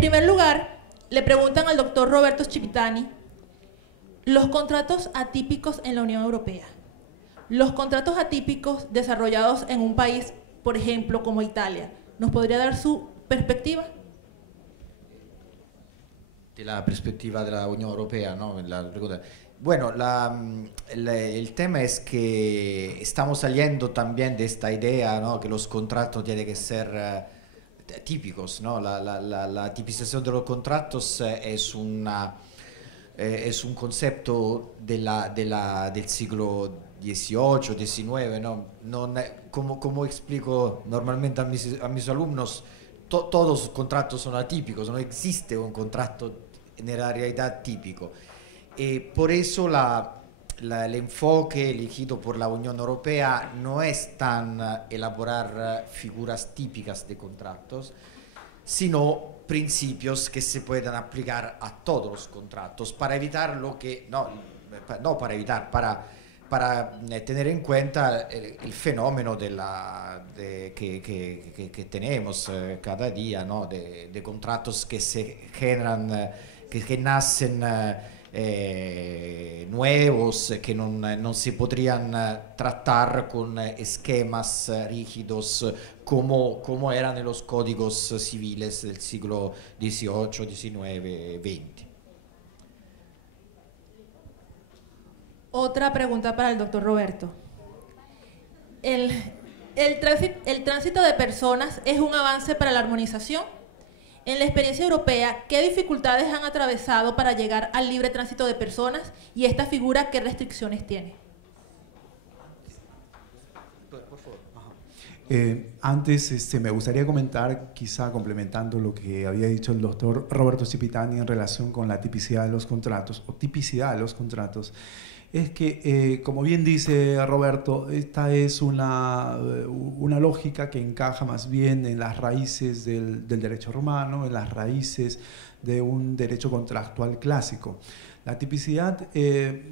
primer lugar, le preguntan al doctor Roberto Cipitani los contratos atípicos en la Unión Europea. Los contratos atípicos desarrollados en un país, por ejemplo, como Italia, ¿nos podría dar su perspectiva? De la perspectiva de la Unión Europea, ¿no? Bueno, el tema es que estamos saliendo también de esta idea, ¿no? Que los contratos tienen que ser típicos, ¿no? La tipización de los contratos es un concepto del siglo XVIII, XIX, ¿no? Como explico normalmente a mis alumnos, todos los contratos son atípicos, no existe un contrato en la realidad típico. Por eso el enfoque elegido por la Unión Europea no es tan elaborar figuras típicas de contratos, sino principios que se puedan aplicar a todos los contratos para evitar para tener en cuenta el fenómeno que tenemos cada día, ¿no? De contratos que se generan, que nacen nuevos, que no se podrían tratar con esquemas rígidos como eran en los códigos civiles del siglo XVIII, XIX, XX. Otra pregunta para el doctor Roberto. ¿El tránsito de personas es un avance para la armonización? En la experiencia europea, ¿qué dificultades han atravesado para llegar al libre tránsito de personas y esta figura qué restricciones tiene? Antes me gustaría comentar, quizá complementando lo que había dicho el doctor Roberto Cipitani en relación con la tipicidad de los contratos o tipicidad de los contratos, es que, como bien dice Roberto, esta es una lógica que encaja más bien en las raíces del derecho romano, en las raíces de un derecho contractual clásico. La tipicidad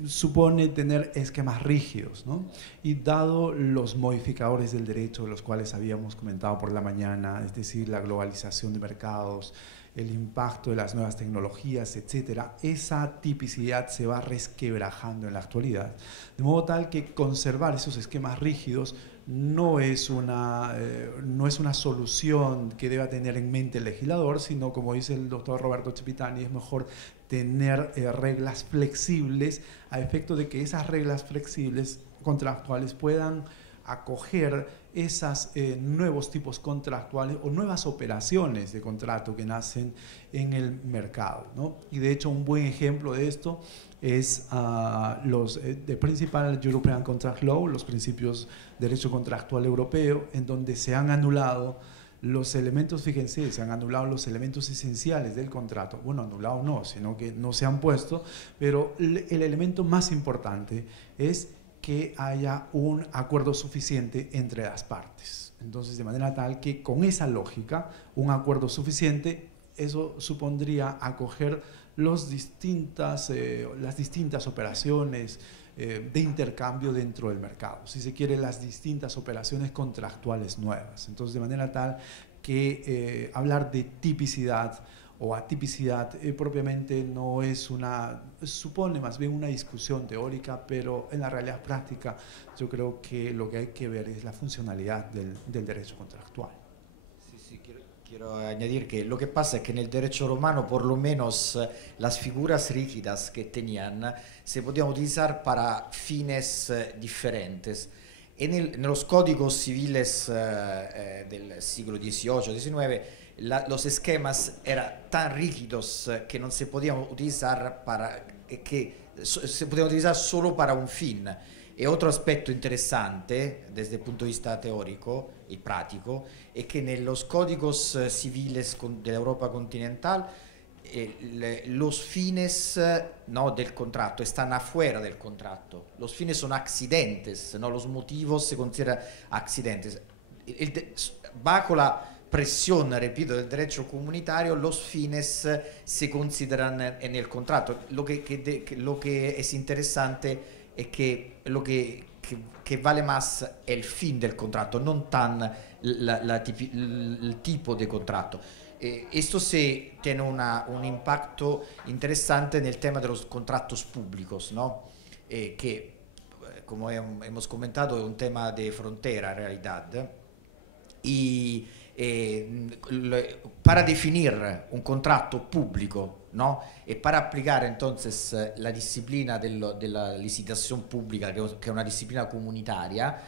supone tener esquemas rígidos, ¿no? Y dado los modificadores del derecho, los cuales habíamos comentado por la mañana, es decir, la globalización de mercados, el impacto de las nuevas tecnologías, etcétera, esa tipicidad se va resquebrajando en la actualidad, de modo tal que conservar esos esquemas rígidos no es una solución que deba tener en mente el legislador, sino, como dice el doctor Roberto Cipitani, es mejor tener reglas flexibles a efecto de que esas reglas flexibles contractuales puedan acoger esos nuevos tipos contractuales o nuevas operaciones de contrato que nacen en el mercado, ¿no? Y de hecho un buen ejemplo de esto es the Principal European Contract Law, los principios de derecho contractual europeo, en donde se han anulado los elementos, fíjense, se han anulado los elementos esenciales del contrato. Bueno, anulado no, sino que no se han puesto, pero el elemento más importante es que haya un acuerdo suficiente entre las partes. Entonces, de manera tal que con esa lógica, un acuerdo suficiente, eso supondría acoger las distintas operaciones de intercambio dentro del mercado, si se quiere, las distintas operaciones contractuales nuevas. Entonces, de manera tal que hablar de tipicidad o atipicidad propiamente no es supone más bien una discusión teórica, pero en la realidad práctica yo creo que lo que hay que ver es la funcionalidad del derecho contractual. Sí, quiero añadir que lo que pasa es que en el derecho romano por lo menos las figuras rígidas que tenían se podían utilizar para fines diferentes. En los códigos civiles del siglo XVIII, XIX, los esquemas eran tan rígidos que no se podían utilizar se podían utilizar solo para un fin. Y otro aspecto interesante desde el punto de vista teórico y práctico es que en los códigos civiles de la Europa continental los fines no, del contrato están afuera del contrato. Los fines son accidentes, ¿no? Los motivos se consideran accidentes. Bajo la presión, repito, del derecho comunitario, los fines se consideran en el contrato. Lo que es interesante es que lo que vale más el fin del contrato, no tan el tipo de contrato. esto tiene un impacto interesante en el tema de los contratos públicos, ¿no? Que, como hemos comentado, es un tema de frontera en realidad. Y para definir un contrato público, ¿no? Y para aplicar entonces la disciplina de la licitación pública, que es una disciplina comunitaria,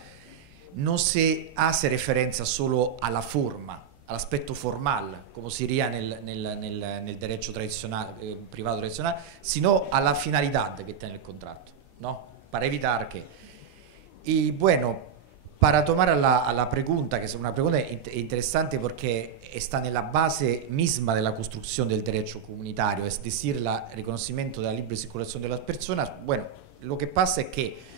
no se hace referencia solo a la forma, al aspecto formal, como sería nel derecho tradicional, privado tradicional, sino a la finalidad que tiene el contrato, ¿no? Para evitar que... Y bueno, para tomar a la pregunta, que es una pregunta interesante porque está en la base misma de la construcción del derecho comunitario, es decir, el reconocimiento de la libre circulación de las personas. Bueno, lo que pasa es que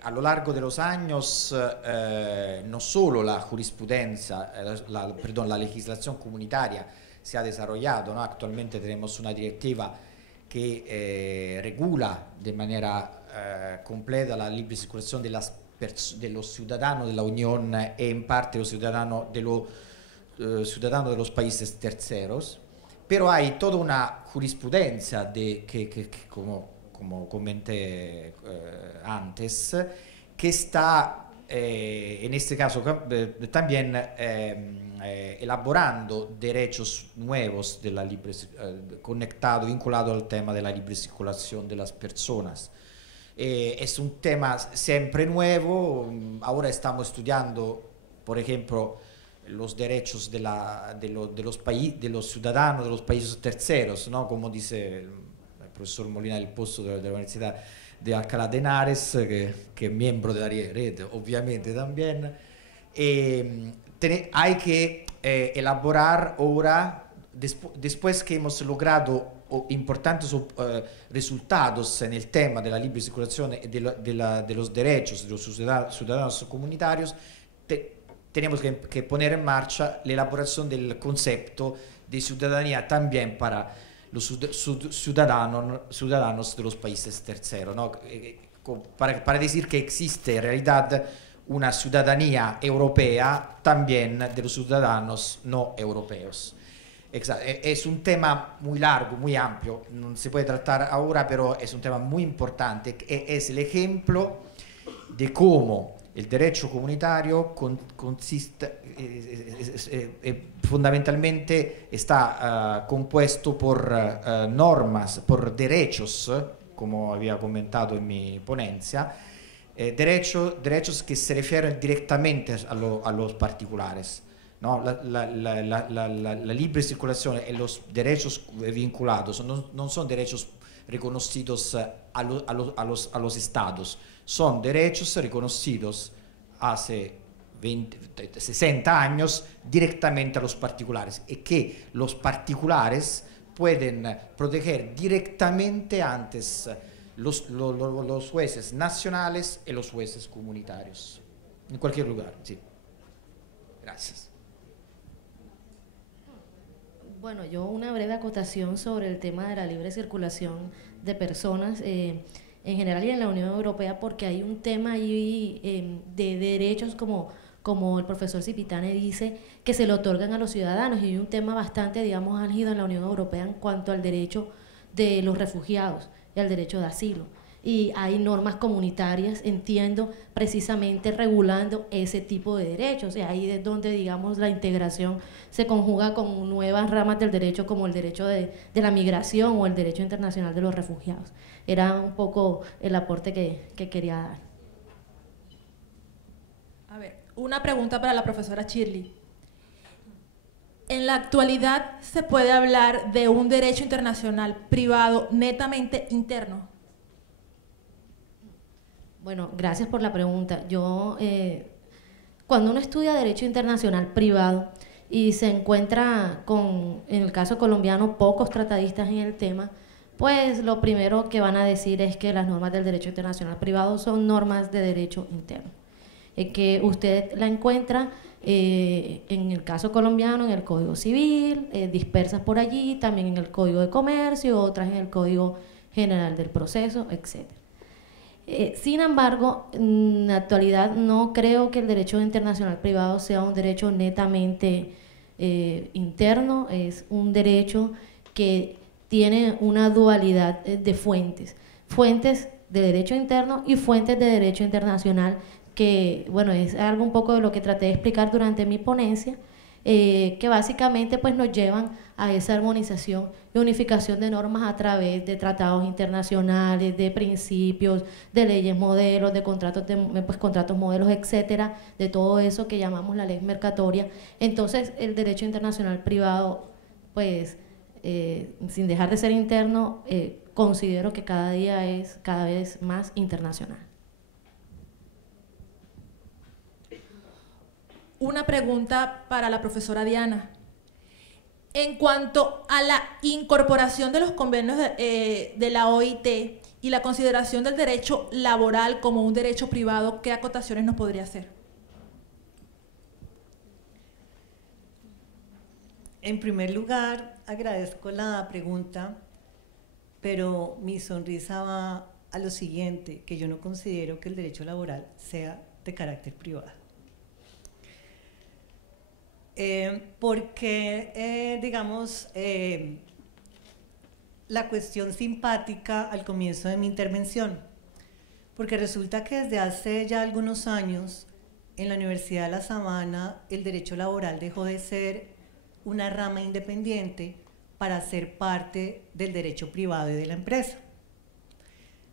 a lo largo de los años no solo la jurisprudencia, la legislación comunitaria se ha desarrollado, ¿no? Actualmente tenemos una directiva que regula de manera completa la libre circulación de los ciudadanos de la Unión e en parte los ciudadanos de los países terceros, pero hay toda una jurisprudencia que como comenté antes, que está en este caso también elaborando derechos nuevos de la libre, conectado, vinculado al tema de la libre circulación de las personas. Es un tema siempre nuevo. Ahora estamos estudiando, por ejemplo, los derechos de los ciudadanos de los países terceros, ¿no? Como dice el profesor Molina del Pozo de la Universidad de Alcalá de Henares, que es miembro de la red, obviamente también. Hay que elaborar ahora, después que hemos logrado importantes resultados en el tema de la libre circulación de los derechos de los ciudadanos comunitarios, tenemos que poner en marcha la elaboración del concepto de ciudadanía también para los ciudadanos de los países terceros, ¿no? Para decir que existe en realidad una ciudadanía europea también de los ciudadanos no europeos. Es un tema muy largo, muy amplio, no se puede tratar ahora, pero es un tema muy importante. Es el ejemplo de cómo el derecho comunitario consiste, fundamentalmente está compuesto por normas, por derechos, como había comentado en mi ponencia, derechos que se refieren directamente a los particulares, ¿no? La libre circulación y los derechos vinculados no son derechos reconocidos a los estados, son derechos reconocidos hace 60 años directamente a los particulares, y que los particulares pueden proteger directamente antes los jueces nacionales y los jueces comunitarios, en cualquier lugar. Sí. Gracias. Bueno, yo una breve acotación sobre el tema de la libre circulación de personas en general y en la Unión Europea, porque hay un tema ahí de derechos como el profesor Cipitane dice, que se le otorgan a los ciudadanos, y hay un tema bastante, digamos, álgido en la Unión Europea en cuanto al derecho de los refugiados y al derecho de asilo. Y hay normas comunitarias, entiendo, precisamente regulando ese tipo de derechos. Y ahí es donde, digamos, la integración se conjuga con nuevas ramas del derecho, como el derecho de la migración o el derecho internacional de los refugiados. Era un poco el aporte que quería dar. A ver, una pregunta para la profesora Shirley. ¿En la actualidad se puede hablar de un derecho internacional privado netamente interno? Bueno, gracias por la pregunta. Cuando uno estudia derecho internacional privado y se encuentra con, en el caso colombiano, pocos tratadistas en el tema, pues lo primero que van a decir es que las normas del derecho internacional privado son normas de derecho interno, que usted la encuentra en el caso colombiano en el Código Civil, dispersas por allí, también en el Código de Comercio, otras en el Código General del Proceso, etc. Sin embargo, en la actualidad no creo que el derecho internacional privado sea un derecho netamente interno es un derecho que tiene una dualidad de fuentes de derecho interno y fuentes de derecho internacional, que bueno, es algo un poco de lo que traté de explicar durante mi ponencia, que básicamente pues nos llevan a esa armonización y unificación de normas a través de tratados internacionales, de principios, de leyes modelos, de contratos, contratos modelos, etcétera, de todo eso que llamamos la ley mercatoria. Entonces el derecho internacional privado, pues sin dejar de ser interno, considero que cada día es cada vez más internacional. Una pregunta para la profesora Diana. En cuanto a la incorporación de los convenios de la OIT y la consideración del derecho laboral como un derecho privado, ¿qué acotaciones nos podría hacer? En primer lugar, agradezco la pregunta, pero mi sonrisa va a lo siguiente, que yo no considero que el derecho laboral sea de carácter privado. Porque, digamos, la cuestión simpática al comienzo de mi intervención, porque resulta que desde hace ya algunos años en la Universidad de La Sabana el derecho laboral dejó de ser una rama independiente para ser parte del derecho privado y de la empresa.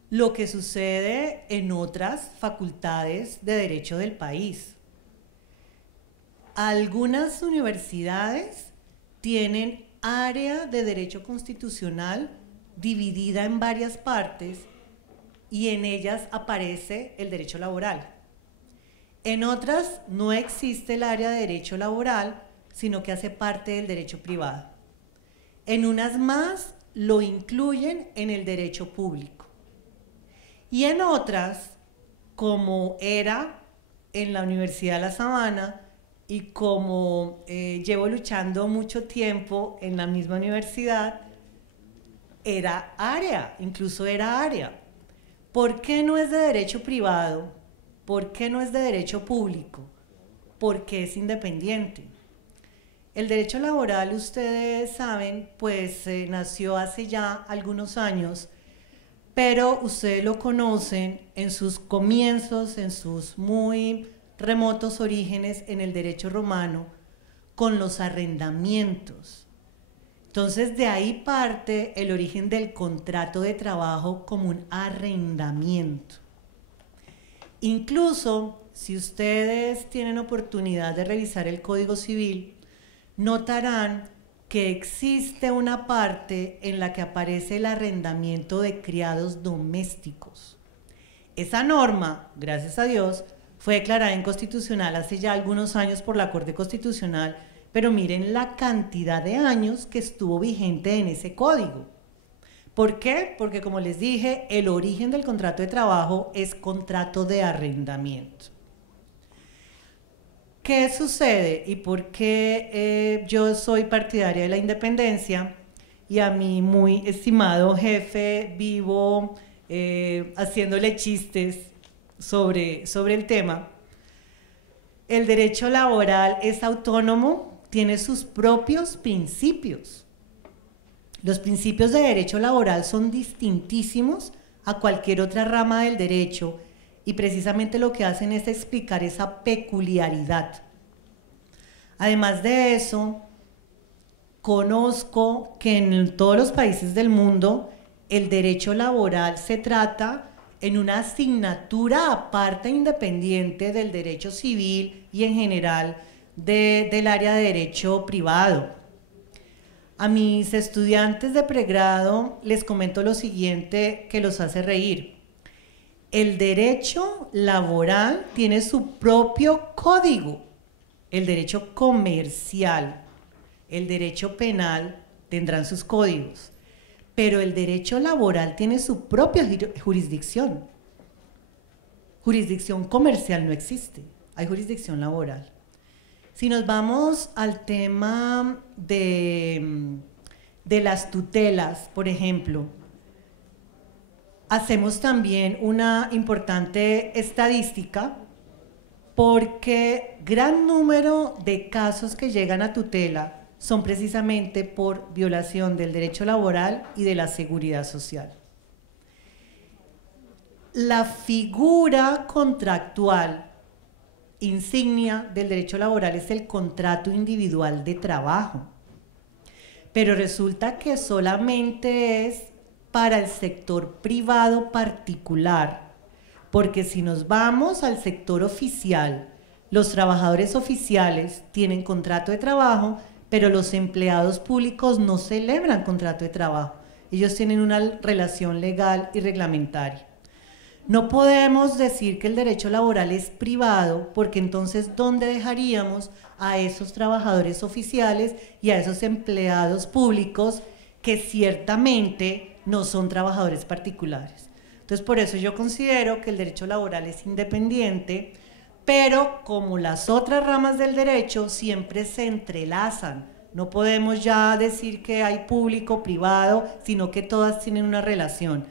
Lo que sucede en otras facultades de derecho del país. Algunas universidades tienen área de derecho constitucional dividida en varias partes y en ellas aparece el derecho laboral. En otras no existe el área de derecho laboral, sino que hace parte del derecho privado. En unas más lo incluyen en el derecho público. Y en otras, como era en la Universidad de La Sabana, y como llevo luchando mucho tiempo en la misma universidad, era área, incluso era área. ¿Por qué no es de derecho privado? ¿Por qué no es de derecho público? Porque es independiente. El derecho laboral, ustedes saben, pues nació hace ya algunos años, pero ustedes lo conocen en sus comienzos, en sus muy remotos orígenes en el derecho romano, con los arrendamientos. Entonces de ahí parte el origen del contrato de trabajo como un arrendamiento. Incluso si ustedes tienen oportunidad de revisar el Código Civil, notarán que existe una parte en la que aparece el arrendamiento de criados domésticos. Esa norma, gracias a Dios, fue declarada inconstitucional hace ya algunos años por la Corte Constitucional, pero miren la cantidad de años que estuvo vigente en ese código. ¿Por qué? Porque, como les dije, el origen del contrato de trabajo es contrato de arrendamiento. ¿Qué sucede y por qué yo soy partidaria de la independencia? Y a mi muy estimado jefe vivo haciéndole chistes sobre el tema. El derecho laboral es autónomo, tiene sus propios principios. Los principios de derecho laboral son distintísimos a cualquier otra rama del derecho y precisamente lo que hacen es explicar esa peculiaridad. Además de eso, conozco que en todos los países del mundo el derecho laboral se trata en una asignatura aparte independiente del derecho civil y en general del área de derecho privado. A mis estudiantes de pregrado les comento lo siguiente que los hace reír. El derecho laboral tiene su propio código, el derecho comercial, el derecho penal tendrán sus códigos, pero el derecho laboral tiene su propia jurisdicción. Jurisdicción comercial no existe, hay jurisdicción laboral. Si nos vamos al tema de las tutelas, por ejemplo, hacemos también una importante estadística porque gran número de casos que llegan a tutela son precisamente por violación del derecho laboral y de la seguridad social. La figura contractual insignia del derecho laboral es el contrato individual de trabajo, pero resulta que solamente es para el sector privado particular, porque si nos vamos al sector oficial, los trabajadores oficiales tienen contrato de trabajo, pero los empleados públicos no celebran contrato de trabajo. Ellos tienen una relación legal y reglamentaria. No podemos decir que el derecho laboral es privado, porque entonces ¿dónde dejaríamos a esos trabajadores oficiales y a esos empleados públicos que ciertamente no son trabajadores particulares? Entonces, por eso yo considero que el derecho laboral es independiente, pero como las otras ramas del derecho siempre se entrelazan. No podemos ya decir que hay público, privado, sino que todas tienen una relación.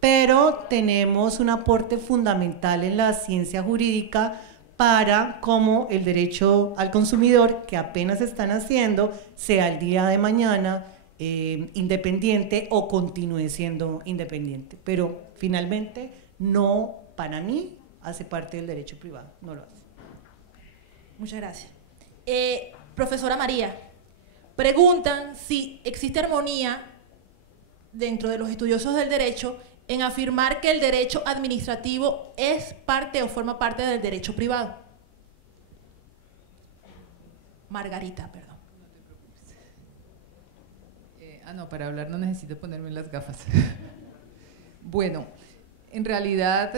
Pero tenemos un aporte fundamental en la ciencia jurídica para cómo el derecho al consumidor, que apenas están haciendo, sea el día de mañana independiente o continúe siendo independiente. Pero finalmente no, para mí, hace parte del derecho privado, no lo hace. Muchas gracias. Profesora María, preguntan si existe armonía dentro de los estudiosos del derecho en afirmar que el derecho administrativo es parte o forma parte del derecho privado. Margarita, perdón. No, para hablar no necesito ponerme las gafas. Bueno, en realidad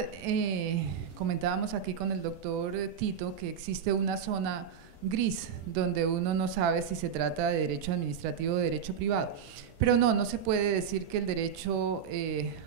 comentábamos aquí con el doctor Tito que existe una zona gris donde uno no sabe si se trata de derecho administrativo o de derecho privado. Pero no se puede decir que el derecho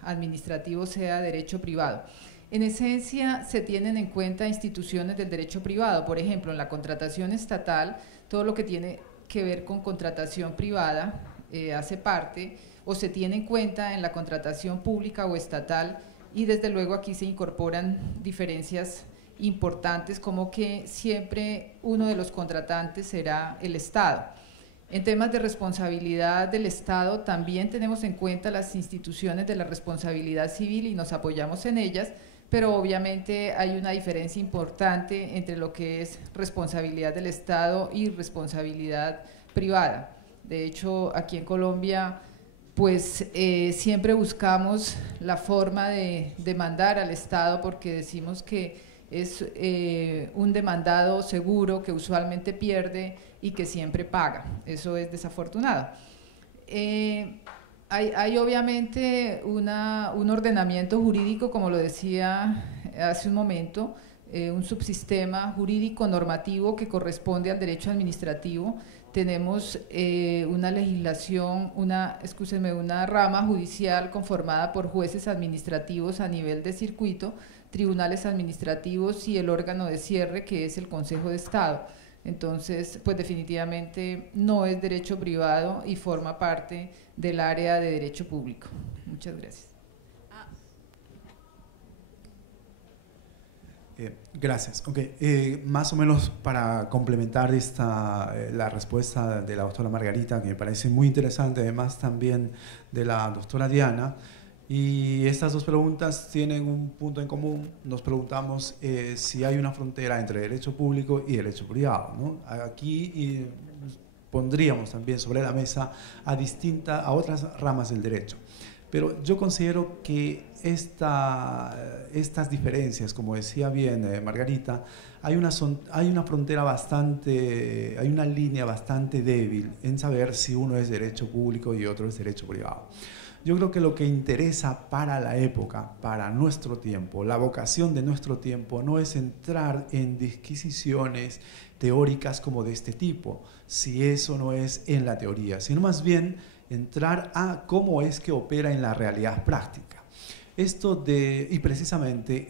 administrativo sea derecho privado. En esencia, se tienen en cuenta instituciones del derecho privado. Por ejemplo, en la contratación estatal, todo lo que tiene que ver con contratación privada hace parte o se tiene en cuenta en la contratación pública o estatal, y desde luego aquí se incorporan diferencias importantes, como que siempre uno de los contratantes será el Estado. En temas de responsabilidad del Estado también tenemos en cuenta las instituciones de la responsabilidad civil y nos apoyamos en ellas, pero obviamente hay una diferencia importante entre lo que es responsabilidad del Estado y responsabilidad privada. De hecho, aquí en Colombia, pues siempre buscamos la forma de demandar al Estado, porque decimos que es un demandado seguro que usualmente pierde y que siempre paga. Eso es desafortunado. Hay obviamente un ordenamiento jurídico, como lo decía hace un momento, un subsistema jurídico normativo que corresponde al derecho administrativo. Tenemos una legislación, una rama judicial conformada por jueces administrativos a nivel de circuito, tribunales administrativos y el órgano de cierre, que es el Consejo de Estado. Entonces, pues definitivamente no es derecho privado y forma parte del área de derecho público. Muchas gracias. Gracias. Okay. Más o menos para complementar la respuesta de la doctora Margarita, que me parece muy interesante, además también de la doctora Diana, y estas dos preguntas tienen un punto en común. Nos preguntamos si hay una frontera entre derecho público y derecho privado, ¿no? Aquí pondríamos también sobre la mesa a otras ramas del derecho. Pero yo considero que estas diferencias, como decía bien Margarita, hay una frontera hay una línea bastante débil en saber si uno es derecho público y otro es derecho privado. Yo creo que lo que interesa para la época, para nuestro tiempo, la vocación de nuestro tiempo, no es entrar en disquisiciones teóricas como de este tipo, si eso no es en la teoría, sino más bien entrar a cómo es que opera en la realidad práctica. Y precisamente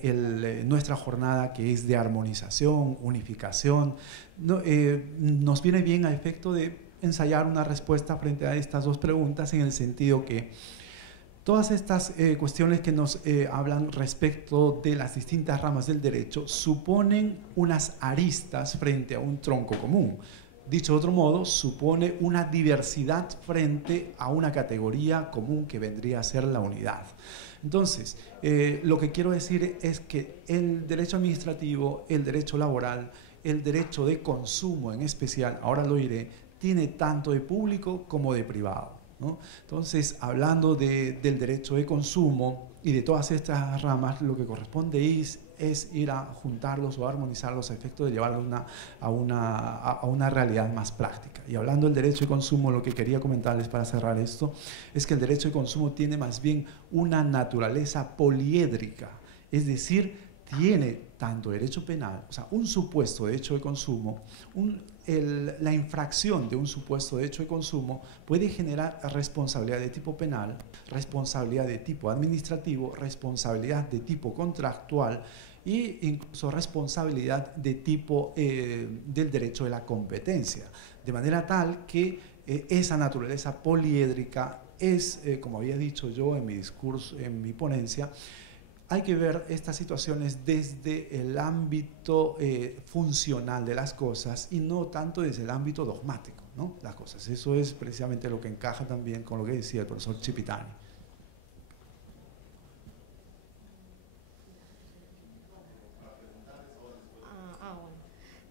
nuestra jornada, que es de armonización, unificación, nos viene bien a efecto de ensayar una respuesta frente a estas dos preguntas, en el sentido que todas estas cuestiones que nos hablan respecto de las distintas ramas del derecho suponen unas aristas frente a un tronco común. Dicho de otro modo, supone una diversidad frente a una categoría común que vendría a ser la unidad. Entonces, lo que quiero decir es que el derecho administrativo, el derecho laboral, el derecho de consumo en especial, ahora lo diré, tiene tanto de público como de privado, ¿no? Entonces, hablando del derecho de consumo y de todas estas ramas, lo que corresponde es ir a juntarlos o a armonizarlos a efecto de llevarlos a una realidad más práctica. Y hablando del derecho de consumo, lo que quería comentarles para cerrar esto es que el derecho de consumo tiene más bien una naturaleza poliédrica, es decir, tiene tanto derecho penal, o sea, un supuesto de hecho de consumo, la infracción de un supuesto de hecho de consumo puede generar responsabilidad de tipo penal, responsabilidad de tipo administrativo, responsabilidad de tipo contractual e incluso responsabilidad de tipo del derecho de la competencia. De manera tal que esa naturaleza poliédrica es, como había dicho yo en mi discurso, en mi ponencia, hay que ver estas situaciones desde el ámbito funcional de las cosas y no tanto desde el ámbito dogmático, ¿no? Las cosas. Eso es precisamente lo que encaja también con lo que decía el profesor Cipitani.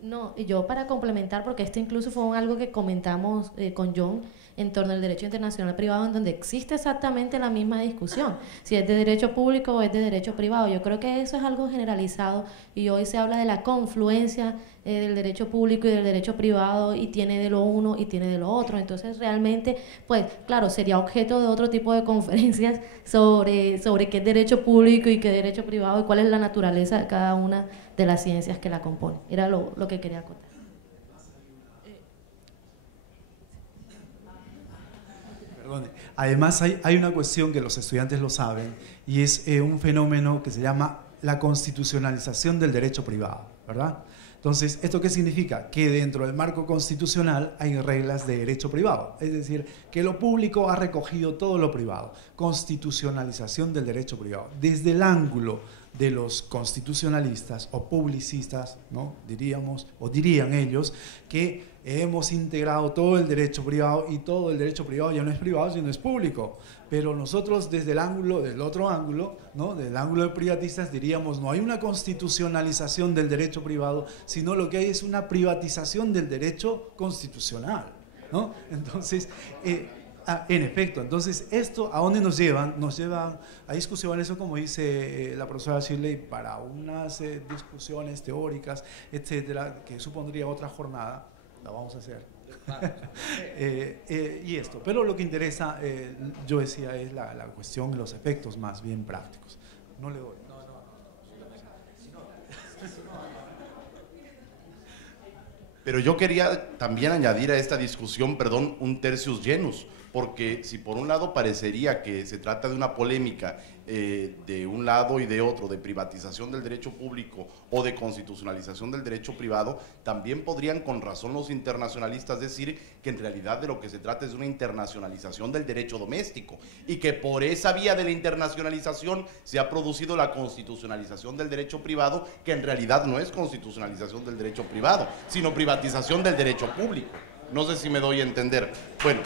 No, y yo para complementar, porque esto incluso fue algo que comentamos con John en torno al derecho internacional privado, en donde existe exactamente la misma discusión, si es de derecho público o es de derecho privado. Yo creo que eso es algo generalizado y hoy se habla de la confluencia del derecho público y del derecho privado y tiene de lo uno y tiene de lo otro. Entonces realmente, pues claro, sería objeto de otro tipo de conferencias sobre qué es derecho público y qué es derecho privado y cuál es la naturaleza de cada una de las ciencias que la componen. Era lo que quería contar. Además hay una cuestión que los estudiantes lo saben y es un fenómeno que se llama la constitucionalización del derecho privado, ¿verdad? Entonces, ¿esto qué significa? Que dentro del marco constitucional hay reglas de derecho privado, es decir, que lo público ha recogido todo lo privado. Constitucionalización del derecho privado. Desde el ángulo de los constitucionalistas o publicistas, ¿no? Diríamos, o dirían ellos, que hemos integrado todo el derecho privado y todo el derecho privado ya no es privado, sino es público. Pero nosotros desde el ángulo, del otro ángulo, ¿no? Del ángulo de privatistas diríamos, no hay una constitucionalización del derecho privado, sino lo que hay es una privatización del derecho constitucional, ¿no? Entonces, en efecto, entonces esto ¿a dónde nos llevan? Nos llevan a discusiones, eso como dice la profesora Shirley, para unas discusiones teóricas, etcétera, que supondría otra jornada, la vamos a hacer. Y esto, pero lo que interesa, yo decía, es la cuestión, los efectos más bien prácticos. No le doy. Pero yo quería también añadir a esta discusión, perdón, un tertius genus, porque si por un lado parecería que se trata de una polémica de un lado y de otro, de privatización del derecho público o de constitucionalización del derecho privado, también podrían con razón los internacionalistas decir que en realidad de lo que se trata es de una internacionalización del derecho doméstico y que por esa vía de la internacionalización se ha producido la constitucionalización del derecho privado, que en realidad no es constitucionalización del derecho privado, sino privatización del derecho público. No sé si me doy a entender. Bueno.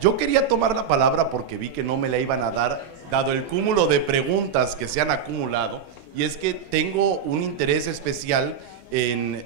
Yo quería tomar la palabra porque vi que no me la iban a dar, dado el cúmulo de preguntas que se han acumulado, y es que tengo un interés especial en,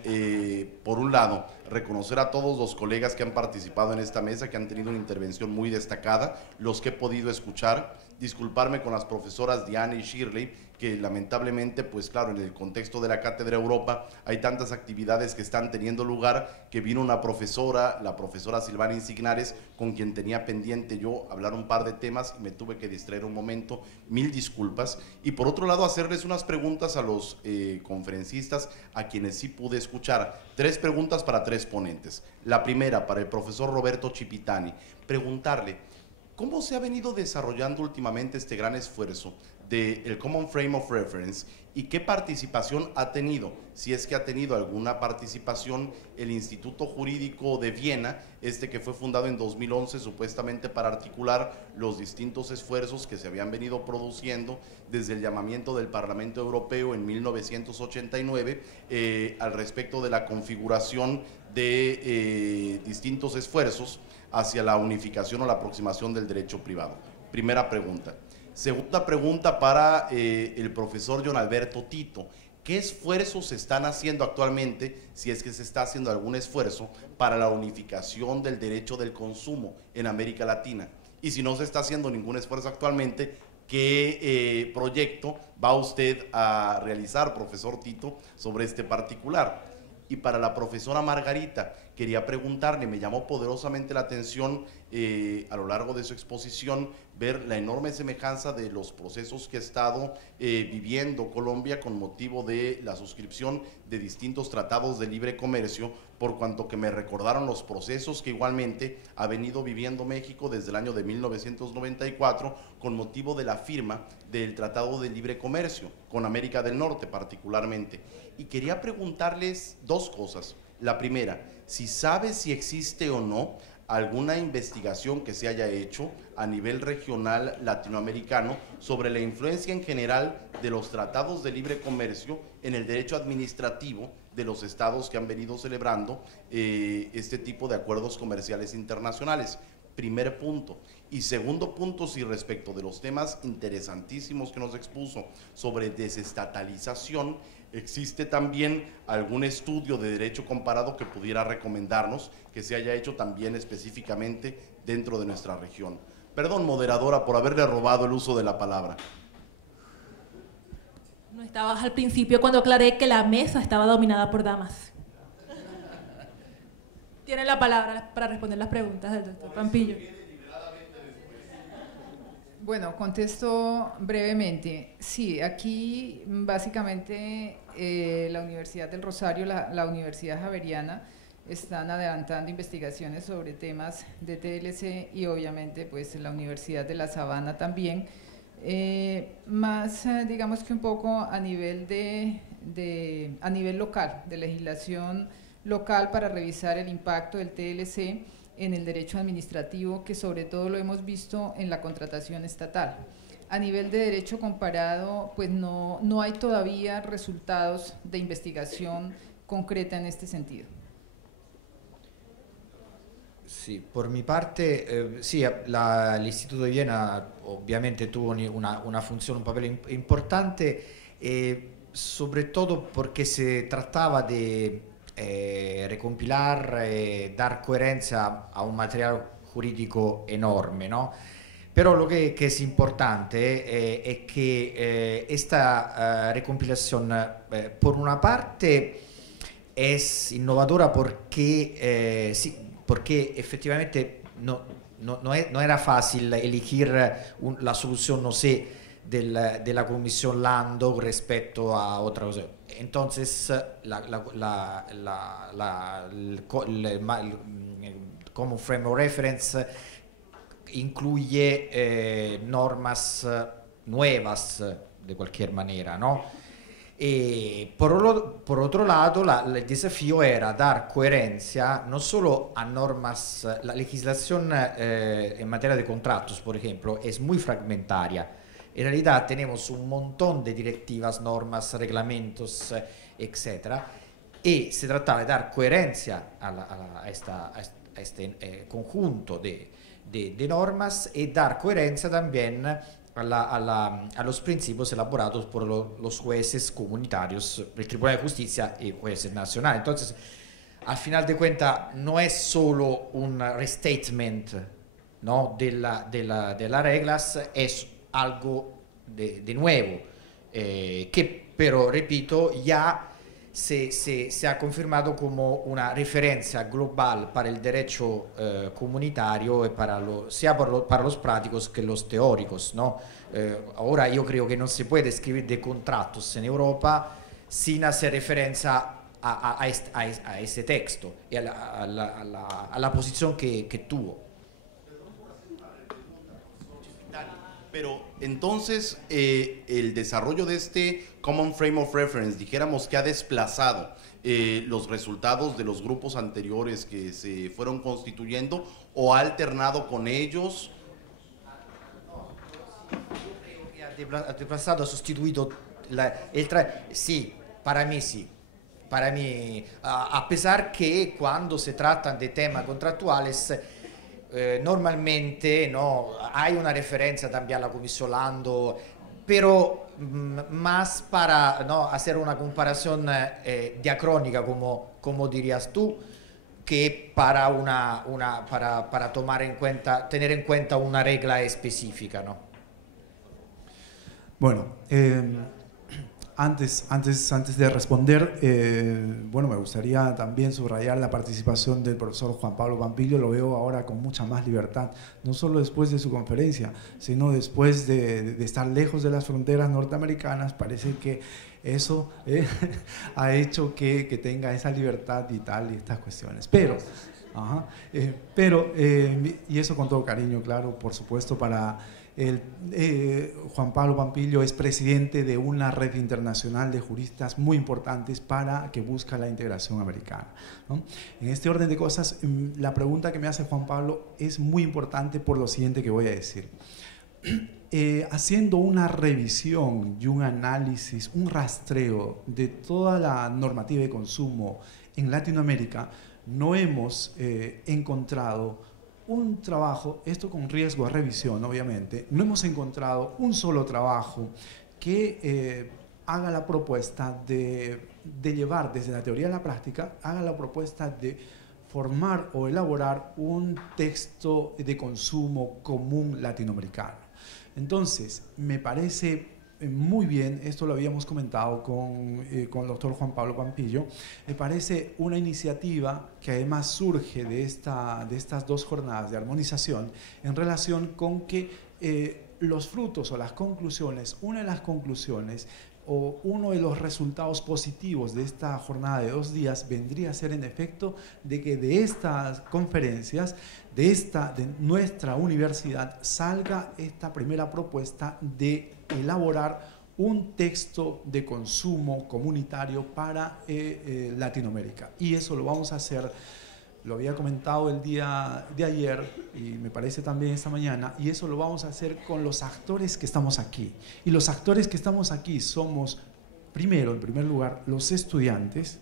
por un lado, reconocer a todos los colegas que han participado en esta mesa, que han tenido una intervención muy destacada, los que he podido escuchar, disculparme con las profesoras Diana y Shirley, que lamentablemente, pues claro, en el contexto de la Cátedra Europa hay tantas actividades que están teniendo lugar, que vino una profesora, la profesora Silvana Insignares, con quien tenía pendiente yo hablar un par de temas y me tuve que distraer un momento, mil disculpas. Y por otro lado, hacerles unas preguntas a los conferencistas, a quienes sí pude escuchar. 3 preguntas para 3 ponentes. La primera, para el profesor Roberto Cipitani, preguntarle, ¿cómo se ha venido desarrollando últimamente este gran esfuerzo del Common Frame of Reference y qué participación ha tenido, si es que ha tenido alguna participación, el Instituto Jurídico de Viena, que fue fundado en 2011 supuestamente para articular los distintos esfuerzos que se habían venido produciendo desde el llamamiento del Parlamento Europeo en 1989 al respecto de la configuración de distintos esfuerzos hacia la unificación o la aproximación del derecho privado. Primera pregunta. Segunda pregunta para el profesor John Alberto Tito. ¿Qué esfuerzos se están haciendo actualmente, si es que se está haciendo algún esfuerzo, para la unificación del derecho del consumo en América Latina? Y si no se está haciendo ningún esfuerzo actualmente, ¿qué proyecto va usted a realizar, profesor Tito, sobre este particular? Y para la profesora Margarita, quería preguntarle, me llamó poderosamente la atención a lo largo de su exposición ver la enorme semejanza de los procesos que ha estado viviendo Colombia con motivo de la suscripción de distintos tratados de libre comercio, por cuanto que me recordaron los procesos que igualmente ha venido viviendo México desde el año de 1994 con motivo de la firma del Tratado de Libre Comercio con América del Norte particularmente. Y quería preguntarles dos cosas. La primera, si sabe si existe o no alguna investigación que se haya hecho a nivel regional latinoamericano sobre la influencia en general de los tratados de libre comercio en el derecho administrativo de los estados que han venido celebrando este tipo de acuerdos comerciales internacionales. Primer punto. Y segundo punto, si respecto de los temas interesantísimos que nos expuso sobre desestatalización, ¿existe también algún estudio de derecho comparado que pudiera recomendarnos que se haya hecho también específicamente dentro de nuestra región? Perdón, moderadora, por haberle robado el uso de la palabra. No estabas al principio cuando aclaré que la mesa estaba dominada por damas. Tiene la palabra para responder las preguntas del doctor Pampillo. Bueno, contesto brevemente. Sí, aquí básicamente la Universidad del Rosario, la Universidad Javeriana, están adelantando investigaciones sobre temas de TLC y obviamente pues la Universidad de La Sabana también, más digamos que un poco a nivel a nivel local, de legislación local para revisar el impacto del TLC en el derecho administrativo, que sobre todo lo hemos visto en la contratación estatal. A nivel de derecho comparado, pues no hay todavía resultados de investigación concreta en este sentido. Sí, por mi parte, sí, el Instituto de Viena obviamente tuvo una función, un papel importante, sobre todo porque se trataba de recompilar, dar coherencia a un material jurídico enorme, ¿no? Pero lo que es importante es que esta recompilación, por una parte, es innovadora porque, sí, porque efectivamente no era fácil elegir la solución, no sé, de la Comisión Lando respecto a otra cosa. Entonces, el Common Frame of Reference incluye normas nuevas de cualquier manera, ¿no? Y por otro lado, el desafío era dar coherencia no solo a normas, la legislación en materia de contratos, por ejemplo, es muy fragmentaria. En realidad tenemos un montón de directivas, normas, reglamentos, etc. Y se trataba de dar coherencia a este conjunto de normas y dar coherencia también a los principios elaborados por los jueces comunitarios, el Tribunal de Justicia y jueces nacionales. Entonces, al final de cuentas, no es solo un restatement, ¿no?, de las reglas, es algo de nuevo, que, pero repito, ya se ha confirmado como una referencia global para el derecho comunitario y sea para los prácticos que los teóricos, ¿no? Ahora yo creo que no se puede escribir de contratos en Europa sin hacer referencia a ese texto y a la posición que tuvo. Pero entonces el desarrollo de este Common Frame of Reference, dijéramos que ha desplazado los resultados de los grupos anteriores que se fueron constituyendo, o ha alternado con ellos. Ha desplazado, ha sustituido sí, para mí sí. Para mí, a pesar que cuando se tratan de temas contractuales, normalmente no hay una referencia también a la Comisión Lando, pero más para no hacer una comparación diacrónica, como dirías tú, que para para tener en cuenta una regla específica, ¿no? Bueno, antes de responder, bueno, me gustaría también subrayar la participación del profesor Juan Pablo Pampillo. Lo veo ahora con mucha más libertad, no solo después de su conferencia, sino después de estar lejos de las fronteras norteamericanas. Parece que eso ha hecho que tenga esa libertad y tal, y estas cuestiones. Pero, y eso con todo cariño, claro, por supuesto, para... Juan Pablo Pampillo es presidente de una red internacional de juristas muy importantes que busca la integración americana, ¿no? En este orden de cosas, la pregunta que me hace Juan Pablo es muy importante por lo siguiente que voy a decir. Haciendo una revisión y un análisis, un rastreo de toda la normativa de consumo en Latinoamérica, no hemos encontrado un trabajo, esto con riesgo a revisión obviamente, no hemos encontrado un solo trabajo que haga la propuesta de llevar desde la teoría a la práctica, haga la propuesta de formar o elaborar un texto de consumo común latinoamericano. Entonces, me parece muy bien, esto lo habíamos comentado con el doctor Juan Pablo Pampillo, me parece una iniciativa que además surge de estas dos jornadas de armonización en relación con que los frutos o las conclusiones, una de las conclusiones o uno de los resultados positivos de esta jornada de 2 días vendría a ser en efecto de que de estas conferencias, de nuestra universidad, salga esta primera propuesta de elaborar un texto de consumo comunitario para Latinoamérica. Y eso lo vamos a hacer, lo había comentado el día de ayer y me parece también esta mañana, y eso lo vamos a hacer con los actores que estamos aquí. Y los actores que estamos aquí somos, en primer lugar, los estudiantes,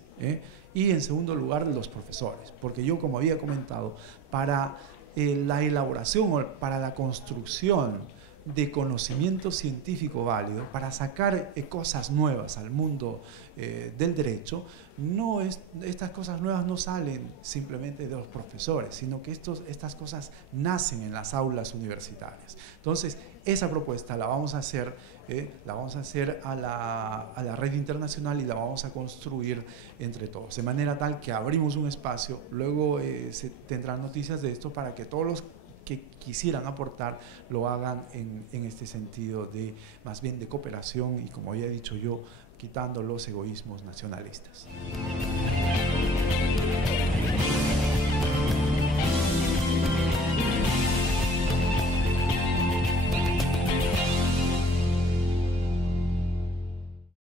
y en segundo lugar, los profesores. Porque yo, como había comentado, para la elaboración o para la construcción de conocimiento científico válido, para sacar cosas nuevas al mundo del derecho, estas cosas nuevas no salen simplemente de los profesores, sino que estas cosas nacen en las aulas universitarias. Entonces, esa propuesta la vamos a hacer a la red internacional y la vamos a construir entre todos, de manera tal que abrimos un espacio, luego se tendrán noticias de esto para que todos los que quisieran aportar lo hagan en este sentido de más bien de cooperación y, como había dicho yo, quitando los egoísmos nacionalistas.